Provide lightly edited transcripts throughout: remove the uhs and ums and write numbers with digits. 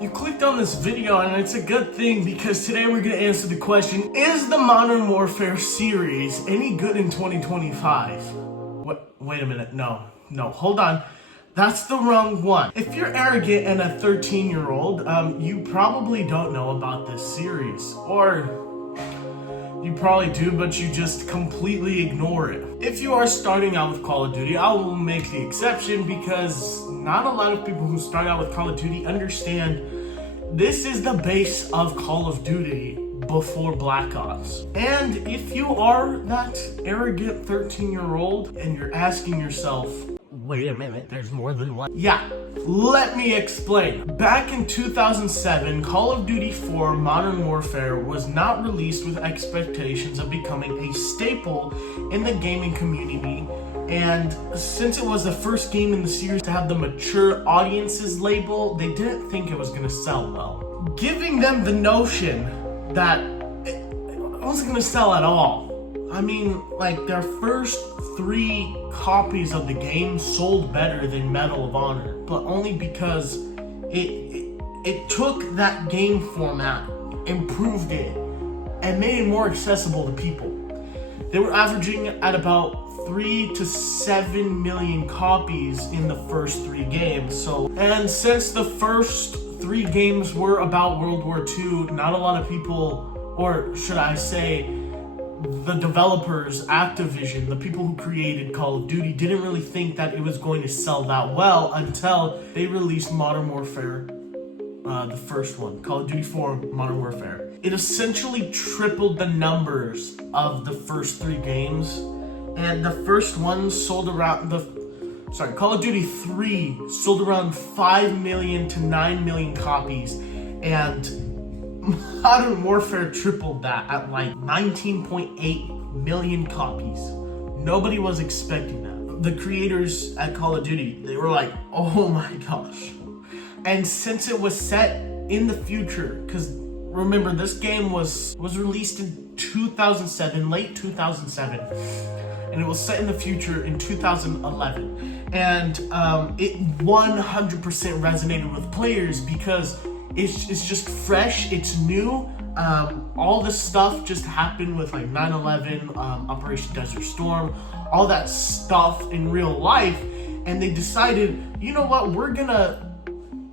You clicked on this video and it's a good thing because today we're going to answer the question, is the Modern Warfare series any good in 2025? Wait a minute, no, hold on. That's the wrong one. If you're arrogant and a 13-year-old, you probably don't know about this series. Or you probably do, but you just completely ignore it. If you are starting out with Call of Duty, I will make the exception because not a lot of people who start out with Call of Duty understand this is the base of Call of Duty before Black Ops. And if you are that arrogant 13-year-old and you're asking yourself, wait a minute, there's more than one. Yeah, let me explain. Back in 2007, Call of Duty 4 Modern Warfare was not released with expectations of becoming a staple in the gaming community. And since it was the first game in the series to have the mature audiences label, they didn't think it was going to sell well, giving them the notion that it wasn't going to sell at all. I mean, like, their first 3 copies of the game sold better than Medal of Honor, but only because it took that game format, improved it, and made it more accessible to people. They were averaging at about 3 to 7 million copies in the first 3 games. And since the first 3 games were about World War II, not a lot of people, or should I say, the developers, Activision, the people who created Call of Duty, didn't really think that it was going to sell that well until they released Modern Warfare, the first one, Call of Duty 4 Modern Warfare. It essentially tripled the numbers of the first 3 games, and the first one sold around Call of Duty 3 sold around 5 million to 9 million copies, and Modern Warfare tripled that at like 19.8 million copies. Nobody was expecting that. The creators at Call of Duty, they were like, oh my gosh. And since it was set in the future, because remember, this game was released in 2007, late 2007, and it was set in the future in 2011. And it 100% resonated with players because it's just fresh, it's new. All this stuff just happened with like 9/11, Operation Desert Storm, all that stuff in real life, and they decided, you know what, we're gonna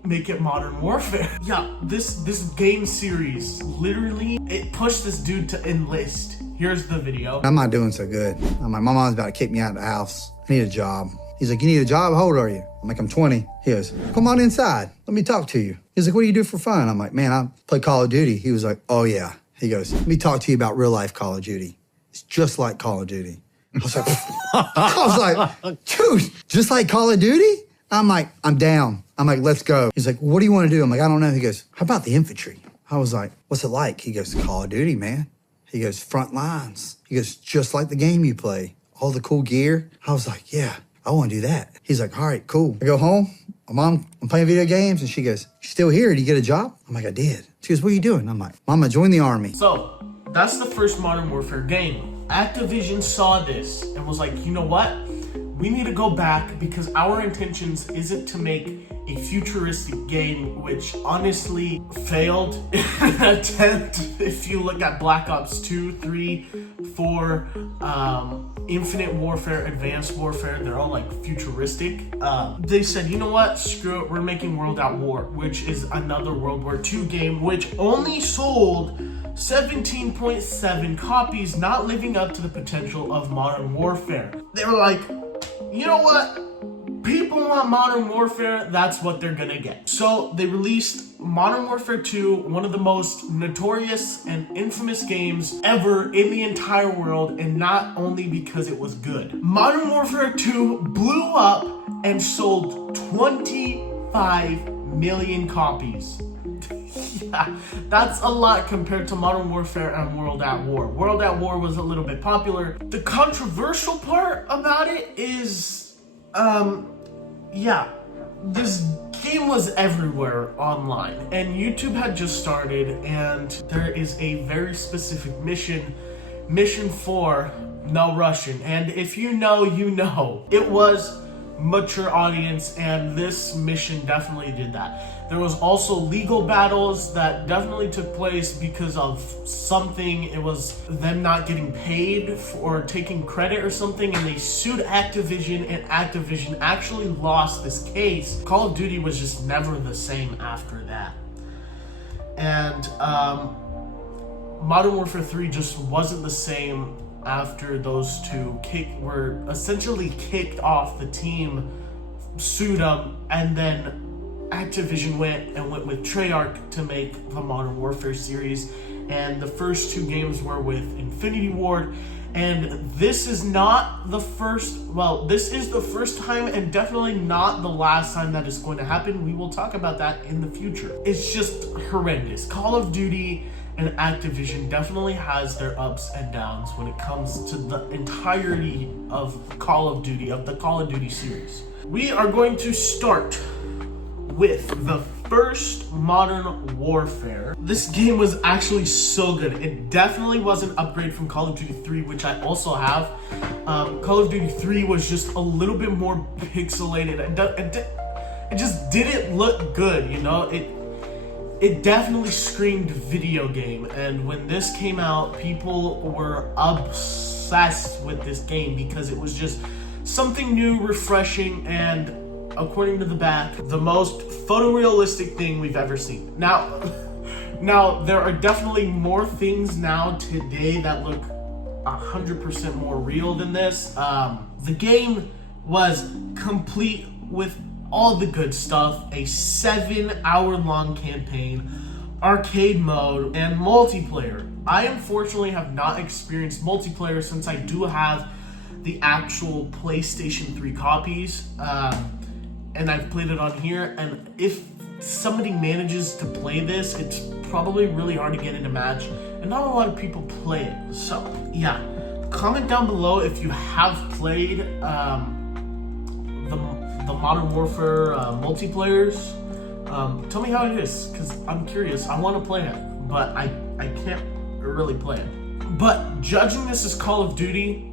make it Modern Warfare. Yeah, this game series, literally, it pushed this dude to enlist. Here's the video. I'm not doing so good. I'm like, my mom's about to kick me out of the house. I need a job. He's like, you need a job? How old are you? I'm like, I'm 20. He goes, come on inside. Let me talk to you. He's like, what do you do for fun? I'm like, man, I play Call of Duty. He was like, oh yeah. He goes, let me talk to you about real life Call of Duty. It's just like Call of Duty. I was like, dude, just like Call of Duty? I'm like, I'm down. I'm like, let's go. He's like, what do you want to do? I'm like, I don't know. He goes, how about the infantry? I was like, what's it like? He goes, Call of Duty, man. He goes, front lines. He goes, just like the game you play. All the cool gear. I was like, yeah, I want to do that. He's like, all right, cool. I go home. Mom, I'm playing video games. And she goes, you still here? Did you get a job? I'm like, I did. She goes, what are you doing? I'm like, Mama, join the army. So that's the first Modern Warfare game. Activision saw this and was like, you know what? We need to go back because our intentions isn't to make a futuristic game, which honestly failed in an attempt. If you look at Black Ops 2, 3, 4, Infinite Warfare, Advanced Warfare, they're all like futuristic. They said, you know what, screw it, we're making World at War, which is another World War II game, which only sold 17.7 copies, not living up to the potential of Modern Warfare. They were like, you know what? People want Modern Warfare, that's what they're gonna get. So they released Modern Warfare 2, one of the most notorious and infamous games ever in the entire world, and not only because it was good. Modern Warfare 2 blew up and sold 25 million copies. Yeah, that's a lot compared to Modern Warfare and World at War. World at War was a little bit popular. The controversial part about it is, yeah, this game was everywhere online, and YouTube had just started, and there is a very specific mission 4, no Russian, and if you know, you know. It was mature audience, and this mission definitely did that. There was also legal battles that definitely took place because of something. It was them not getting paid for taking credit or something, and they sued Activision, and Activision actually lost this case. Call of Duty was just never the same after that. And Modern Warfare 3 just wasn't the same after those two were essentially kicked off. The team sued them, and then Activision went with Treyarch to make the Modern Warfare series. And the first two games were with Infinity Ward. And this is not the first, well, this is the first time and definitely not the last time that is going to happen. We will talk about that in the future. It's just horrendous. Call of Duty and Activision definitely has their ups and downs when it comes to the entirety of Call of Duty, of the Call of Duty series. We are going to start with the first Modern Warfare. This game was actually so good. It definitely was an upgrade from Call of Duty 3, which I also have. Call of Duty 3 was just a little bit more pixelated. It just didn't look good, you know? It definitely screamed video game, and when this came out, people were obsessed with this game because it was just something new, refreshing, and according to the back, the most photorealistic thing we've ever seen. Now there are definitely more things now today that look 100% more real than this. The game was complete with all the good stuff, a 7-hour-long campaign, arcade mode, and multiplayer. I unfortunately have not experienced multiplayer since I do have the actual PlayStation 3 copies, and I've played it on here, and if somebody manages to play this, it's probably really hard to get in a match, and not a lot of people play it. So, yeah. Comment down below if you have played the Modern Warfare multiplayers. Tell me how it is, because I'm curious. I want to play it, but I can't really play it. But judging this as Call of Duty,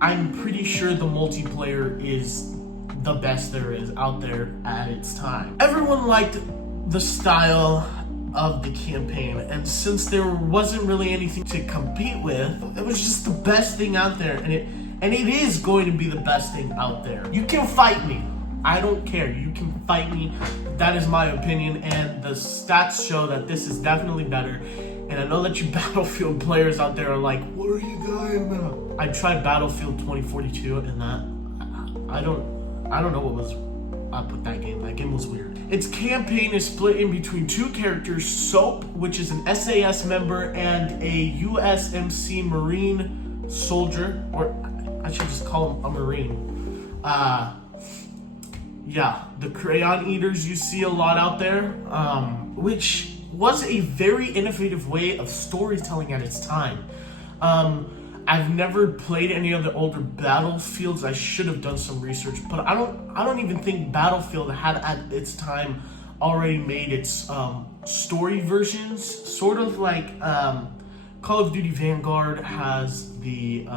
I'm pretty sure the multiplayer is the best there is out there at its time. Everyone liked the style of the campaign, and since there wasn't really anything to compete with, it was just the best thing out there, and it is going to be the best thing out there. You can fight me. I don't care. You can fight me. That is my opinion, and the stats show that this is definitely better. And I know that you Battlefield players out there are like, what are you going about? I tried Battlefield 2042, and I don't know what was up with that game. That game was weird. Its campaign is split in between two characters, Soap, which is an SAS member, and a USMC Marine soldier, or I should just call him a Marine. Yeah, the Crayon Eaters you see a lot out there, which was a very innovative way of storytelling at its time. I've never played any of the older Battlefields. I should have done some research, but I don't even think Battlefield had at its time already made its story versions. Sort of like Call of Duty Vanguard has the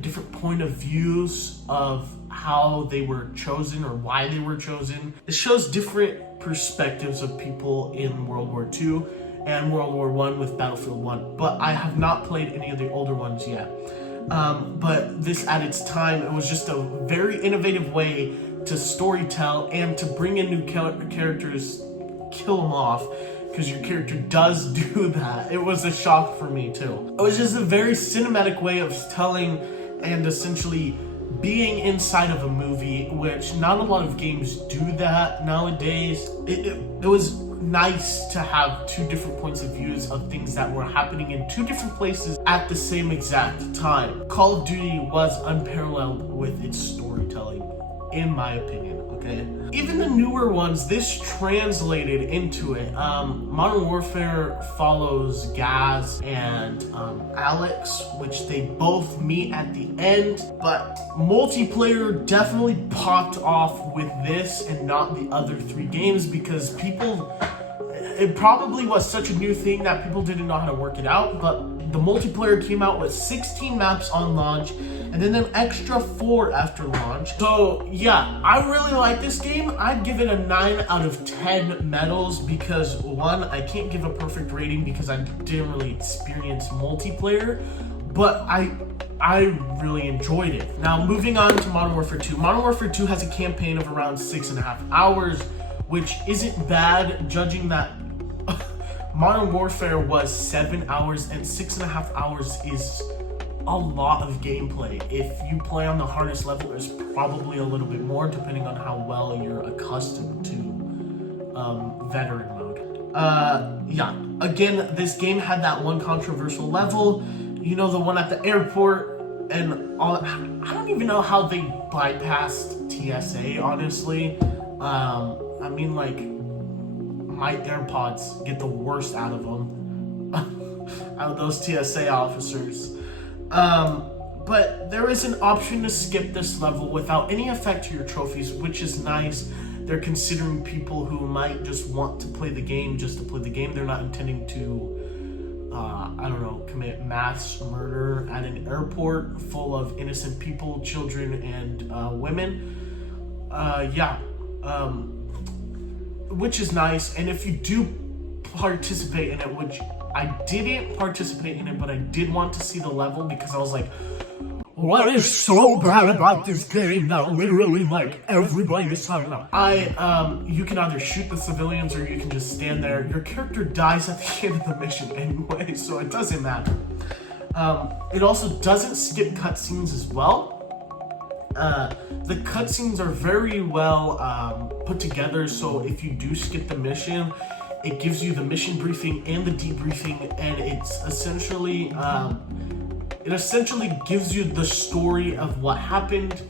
different point of views of how they were chosen or why they were chosen. It shows different perspectives of people in World War II and World War I with Battlefield 1, but I have not played any of the older ones yet. But this, at its time, it was just a very innovative way to storytell and to bring in new characters, kill them off, because your character does do that. It was a shock for me too. It was just a very cinematic way of telling and essentially being inside of a movie, which not a lot of games do that nowadays. It was nice to have two different points of views of things that were happening in two different places at the same exact time. Call of Duty was unparalleled with its storytelling, in my opinion, okay? Even the newer ones, this translated into it. Modern Warfare follows Gaz and Alex, which they both meet at the end, but multiplayer definitely popped off with this and not the other three games because it probably was such a new thing that people didn't know how to work it out, but the multiplayer came out with 16 maps on launch, and then an extra 4 after launch. So yeah, I really like this game. I'd give it a 9 out of 10 medals because one, I can't give a perfect rating because I didn't really experience multiplayer, but I really enjoyed it. Now moving on to Modern Warfare 2. Modern Warfare 2 has a campaign of around 6.5 hours, which isn't bad judging that Modern Warfare was 7 hours, and 6.5 hours is a lot of gameplay. If you play on the hardest level, there's probably a little bit more depending on how well you're accustomed to veteran mode. Yeah, again, this game had that one controversial level, you know, the one at the airport and all. I don't even know how they bypassed TSA, honestly. I mean, like, my AirPods get the worst out of them, out of those TSA officers. But there is an option to skip this level without any effect to your trophies, which is nice. They're considering people who might just want to play the game just to play the game. They're not intending to, I don't know, commit mass murder at an airport full of innocent people, children, and women. Which is nice. And if you do participate in it, which I didn't participate in it, but I did want to see the level because I was like, what is so bad about this game that literally like everybody is talking about? You can either shoot the civilians or you can just stand there. Your character dies at the end of the mission anyway, so it doesn't matter. It also doesn't skip cutscenes as well. The cutscenes are very well put together, so if you do skip the mission, it gives you the mission briefing and the debriefing, and it's essentially it essentially gives you the story of what happened.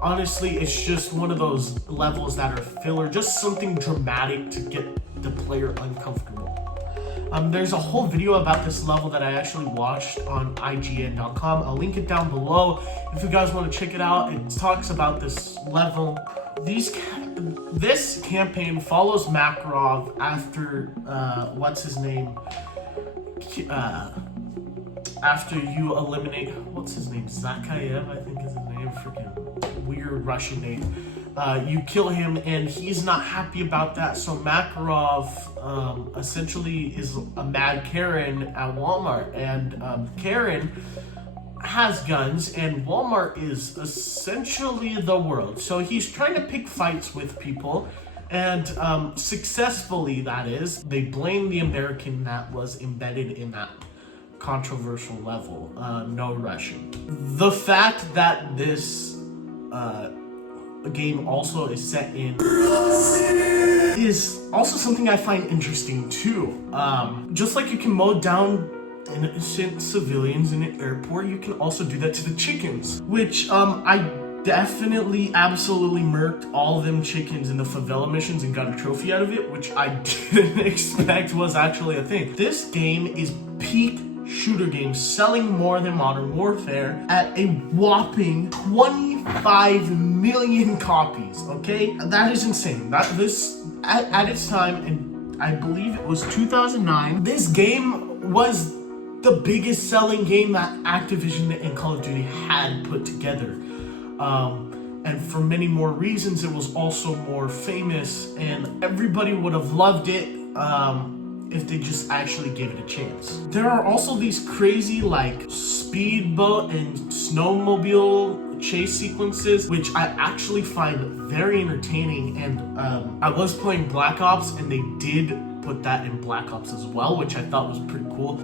Honestly, it's just one of those levels that are filler, just something dramatic to get the player uncomfortable. There's a whole video about this level that I actually watched on IGN.com. I'll link it down below if you guys want to check it out. It talks about this level. This campaign follows Makarov after, what's his name? After you eliminate, what's his name? Zakayev, I think is his name. Freaking weird Russian name. You kill him, and he's not happy about that. So Makarov essentially is a mad Karen at Walmart, and Karen has guns, and Walmart is essentially the world. So he's trying to pick fights with people, and successfully, that is. They blame the American that was embedded in that controversial level, no Russian. The fact that this game also is set in is also something I find interesting too. Just like you can mow down innocent civilians in an airport, you can also do that to the chickens, which I definitely absolutely murked all of them chickens in the favela missions and got a trophy out of it, which I didn't expect was actually a thing. This game is peak shooter game, selling more than Modern Warfare at a whopping 25 million copies. Okay, that is insane. That this at its time, and I believe it was 2009, this game was the biggest selling game that Activision and Call of Duty had put together. And for many more reasons, it was also more famous, and everybody would have loved it if they just actually gave it a chance. There are also these crazy like speedboat and snowmobile chase sequences, which I actually find very entertaining, and I was playing Black Ops, and they did put that in Black Ops as well, which I thought was pretty cool.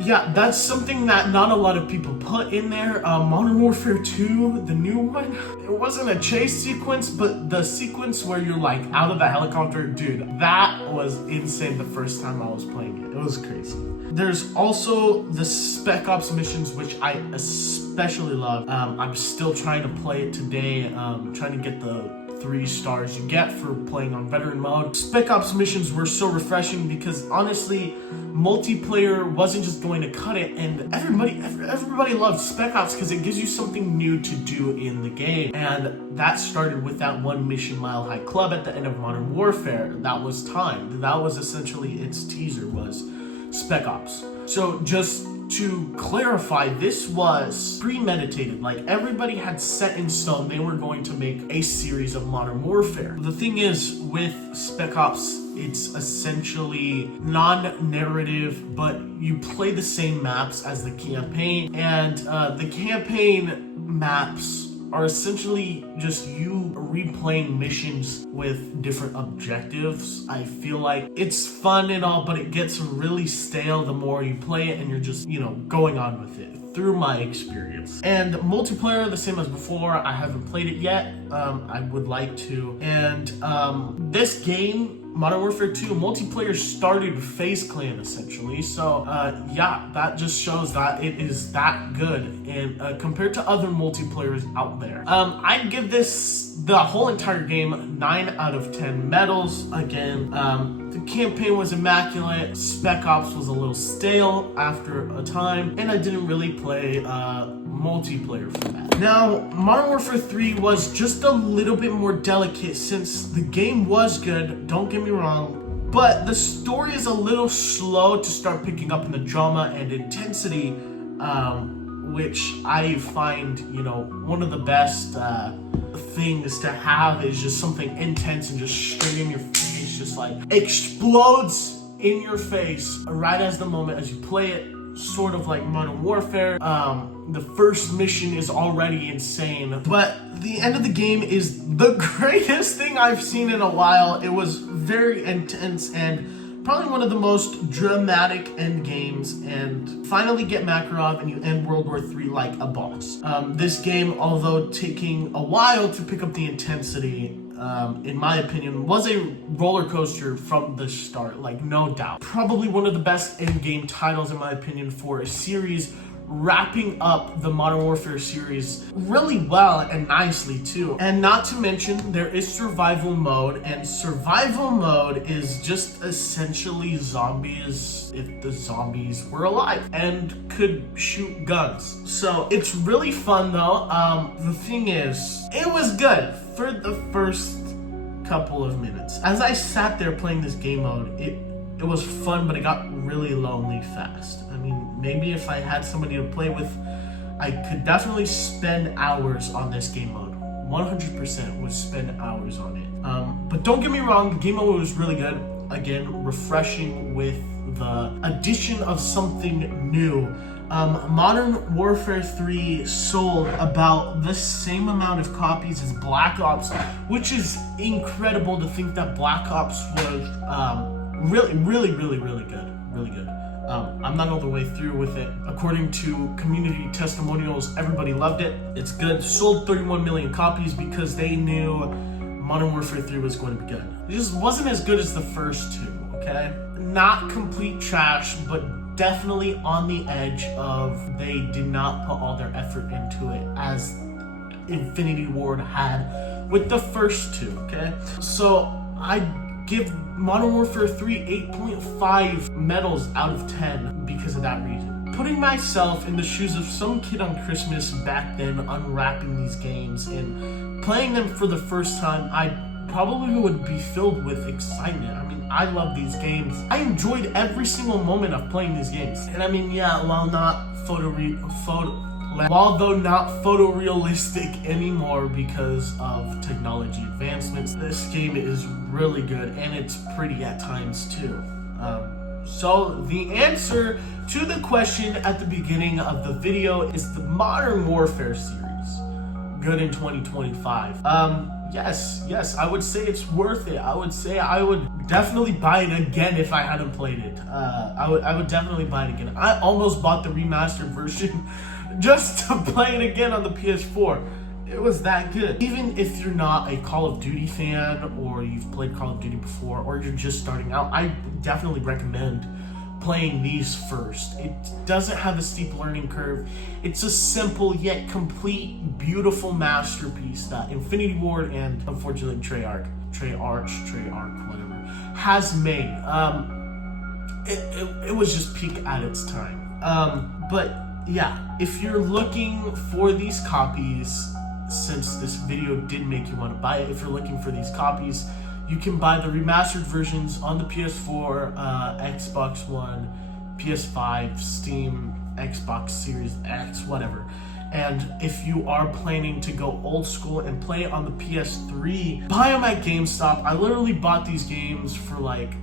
Yeah, that's something that not a lot of people put in there. Modern Warfare 2, the new one, it wasn't a chase sequence, but the sequence where you're like out of the helicopter, dude, that was insane the first time I was playing it. It was crazy. There's also the Spec Ops missions, which I especially love. I'm still trying to play it today, trying to get the 3 stars you get for playing on veteran mode. Spec Ops missions were so refreshing because honestly, multiplayer wasn't just going to cut it, and everybody loved Spec Ops because it gives you something new to do in the game. And that started with that one mission, Mile High Club, at the end of Modern Warfare. That was timed. That was essentially its teaser, was Spec Ops. So just to clarify, this was premeditated. Like, everybody had set in stone they were going to make a series of Modern Warfare. The thing is, with Spec Ops, it's essentially non-narrative, but you play the same maps as the campaign, and the campaign maps are essentially just you replaying missions with different objectives. I feel like it's fun and all, but it gets really stale the more you play it, and you're just, going on with it, through my experience. And multiplayer, the same as before. I haven't played it yet. I would like to. And this game, Modern Warfare 2 multiplayer, started FaZe Clan essentially. So yeah, that just shows that it is that good, and compared to other multiplayers out there. I'd give the whole entire game 9 out of 10 medals. Again, the campaign was immaculate. Spec Ops was a little stale after a time, and I didn't really play multiplayer for that. Now, Modern Warfare 3 was just a little bit more delicate, since the game was good, don't get me wrong, but the story is a little slow to start picking up in the drama and intensity, which I find, one of the best things to have is just something intense and just straight in your face, just like explodes in your face right as the moment as you play it. Sort of like Modern Warfare. The first mission is already insane, but the end of the game is the greatest thing I've seen in a while. It was very intense and probably one of the most dramatic end games, and finally get Makarov and you end World War III like a boss. This game, although taking a while to pick up the intensity, in my opinion, was a roller coaster from the start, like, no doubt. Probably one of the best in-game titles, in my opinion, for a series, wrapping up the Modern Warfare series really well and nicely too. And not to mention, there is survival mode, and survival mode is just essentially zombies if the zombies were alive and could shoot guns. So it's really fun though. The thing is, it was good for the first couple of minutes. As I sat there playing this game mode, it was fun, but it got really lonely fast. I mean, maybe if I had somebody to play with, I could definitely spend hours on this game mode. 100% would spend hours on it. But don't get me wrong, the game mode was really good. Again, refreshing with the addition of something new. Modern Warfare 3 sold about the same amount of copies as Black Ops, which is incredible to think that Black Ops was really good. Really good. I'm not all the way through with it. According to community testimonials, everybody loved it. It's good. Sold 31 million copies because they knew Modern Warfare 3 was going to be good. It just wasn't as good as the first two, okay? Not complete trash, but definitely on the edge of they did not put all their effort into it as Infinity Ward had with the first two, okay? So I give Modern Warfare 3 8.5 medals out of 10 because of that reason. Putting myself in the shoes of some kid on Christmas back then, unwrapping these games and playing them for the first time, I probably would be filled with excitement. I mean, I love these games. I enjoyed every single moment of playing these games. And I mean, yeah, while though not photorealistic anymore because of technology advancements, this game is really good, and it's pretty at times too. So the answer to the question at the beginning of the video is the Modern Warfare series good in 2025. Yes, I would say it's worth it. I would say I would definitely buy it again if I hadn't played it. I would definitely buy it again. I almost bought the remastered version just to play it again on the PS4. It was that good. Even if you're not a Call of Duty fan, or you've played Call of Duty before, or you're just starting out, I definitely recommend playing these first. It doesn't have a steep learning curve. It's a simple yet complete, beautiful masterpiece that Infinity Ward and, unfortunately, Treyarch, whatever, has made. It was just peak at its time. But yeah, if you're looking for these copies, since this video did make you want to buy it, if you're looking for these copies, you can buy the remastered versions on the PS4, Xbox One, PS5, Steam, Xbox Series X, whatever. And if you are planning to go old school and play on the PS3, buy them at GameStop. I literally bought these games for like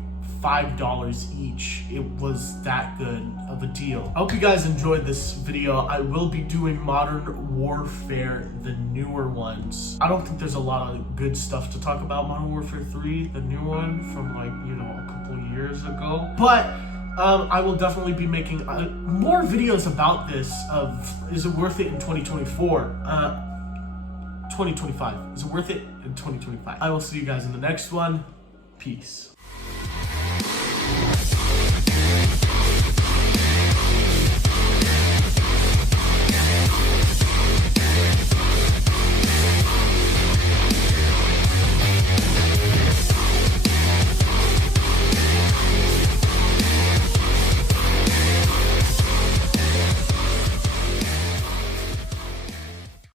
$5 each. It was that good of a deal. I hope you guys enjoyed this video. I will be doing Modern Warfare, the newer ones. I don't think there's a lot of good stuff to talk about Modern Warfare 3, the new one from like, you know, a couple years ago. But I will definitely be making more videos about this of, is it worth it in 2024? 2025. Is it worth it in 2025? I will see you guys in the next one. Peace.